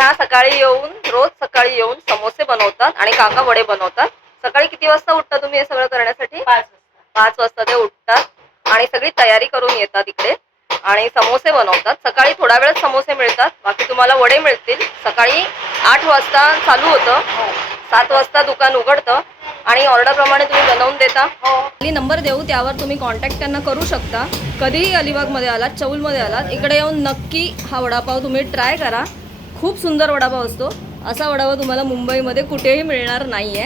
ह्या सकाळी येऊन रोज सकाळी येऊन समोसे बनवतात आणि काका वडे बनवतात. सकाळी किती वाजता उठता तुम्ही हे सगळं करण्यासाठी? 5 वाजता ते उठतात आणि सगळी तयारी करून येतात इकडे आणि समोसे बनवतात. सकाळी थोडा वेळ समोसे मिळतात, बाकी तुम्हाला वडे मिळतील. सकाळी 8 वाजता चालू होतं, 7 वाजता दुकान उघडतं आणि ऑर्डर प्रमाणे तुम्ही बनवून देता. खाली नंबर देऊ, त्यावर तुम्ही कॉन्टॅक्ट त्यांना करू शकता. कधीही अलिबागमध्ये आलात, चौलमध्ये आलात, इकडे येऊन नक्की हा वडापाव तुम्ही ट्राय करा. खूप सुंदर वडापाव असतो. असा वडापाव तुम्हाला मुंबईमध्ये कुठेही मिळणार नाहीये.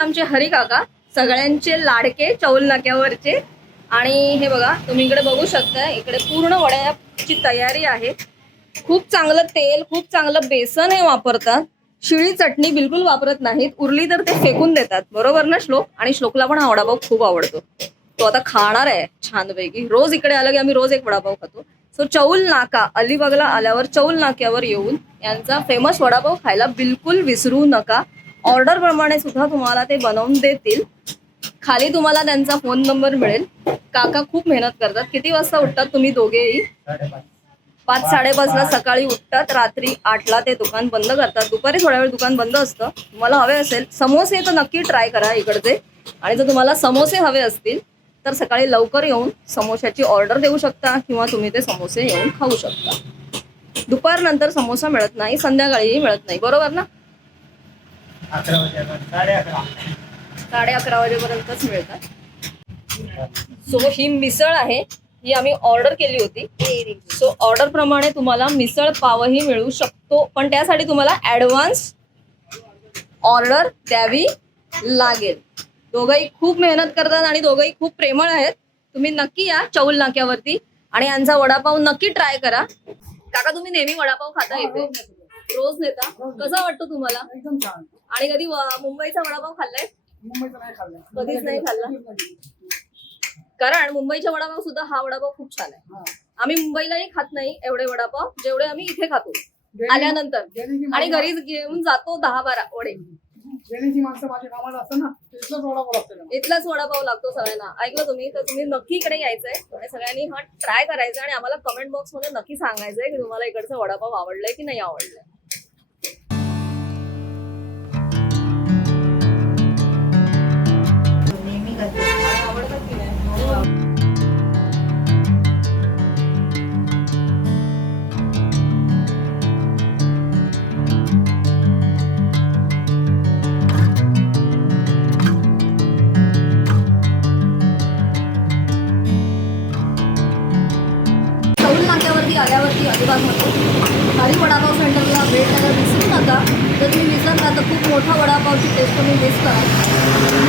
आमचे हरी काका सगळ्यांचे लाडके चौल नाक्यावरचे. आणि हे बघा, तुम्ही इकडे बघू शकता, इकडे पूर्ण वड्याची तयारी आहे. खूप चांगलं तेल, खूप चांगलं बेसन हे वापरतात. शिळी चटणी बिलकुल वापरत नाहीत. उरली तर ते फेकून देतात, बरोबर ना श्लोक? आणि श्लोकला पण हा वडापाव खूप आवडतो. तो आता खाणार आहे छानपैकी. रोज इकडे आलं की आम्ही रोज एक वडापाव खातो. सो चौल नाका, अलिबागला आल्यावर चौल नाक्यावर येऊन यांचा फेमस वडापाव खायला बिलकुल विसरू नका. ऑर्डर प्रमाणे सुद्धा तुम्हाला ते बनवून देतील. खाली तुम्हाला त्यांचा फोन नंबर मिळेल. काका खूप मेहनत करतात. किती वाजता उठतात तुम्ही दोघेही? 5-5:30ला सकाळी उठतात. रात्री 8ला ते दुकान बंद करतात. दुपारी थोड्या वेळ दुकान बंद असतं. तुम्हाला हवे असेल समोसे तर नक्की ट्राय करा इकडचे. आणि जर तुम्हाला समोसे हवे असतील तर सकाळी लवकर येऊन समोशाची ऑर्डर देऊ शकता किंवा तुम्ही ते समोसे येऊन खाऊ शकता. दुपारनंतर समोसा मिळत नाही, संध्याकाळीही मिळत नाही, बरोबर ना? 11:30 वाजेपर्यंतच मिळतात. सो ही मिसळ आहे, ही आम्ही ऑर्डर केली होती. सो ऑर्डर प्रमाणे तुम्हाला मिसळ पावही मिळू शकतो, पण त्यासाठी तुम्हाला ऍडव्हान्स ऑर्डर द्यावी लागेल. दोघंही खूप मेहनत करतात आणि दोघंही खूप प्रेमळ आहेत. तुम्ही नक्की या चौल नाक्यावरती आणि यांचा वडापाव नक्की ट्राय करा. काका, तुम्ही नेहमी वडापाव खाता इथे? रोज नेता? कसा वाटतो तुम्हाला? एकदम छान. आणि कधी मुंबईचा वडापाव खाल्लाय? मुंबईचा नाही खाल्ला, कधीच नाही खाल्ला. कारण मुंबईचा वडापाव सुद्धा हा वडापाव खूप छान आहे. आम्ही मुंबईलाही खात नाही एवढे वडापाव जेवढे आम्ही इथे खातो आल्यानंतर. आणि घरी घेऊन जातो 10-12 वडे. माणसं माझ्या कामाला असतं ना, इथलाच वडापाव लागतो. इथलाच वडापाव लागतो सगळ्यांना. ऐकलं तुम्ही? तर तुम्ही नक्की इकडे यायचंय आणि सगळ्यांनी हा ट्राय करायचा आणि आम्हाला कमेंट बॉक्स मध्ये नक्की सांगायचंय की तुम्हाला इकडचा वडापाव आवडलाय की नाही आवडलाय. आवडतात की नाही? चौल नाक्यावरती आल्यावरती अलिबागमध्ये हरी वडापाव सेंटरला भेट द्यायला विसरू नका. जर तुम्ही विसरला तर खूप मोठा वडापावची टेस्ट तुम्ही मिस करा.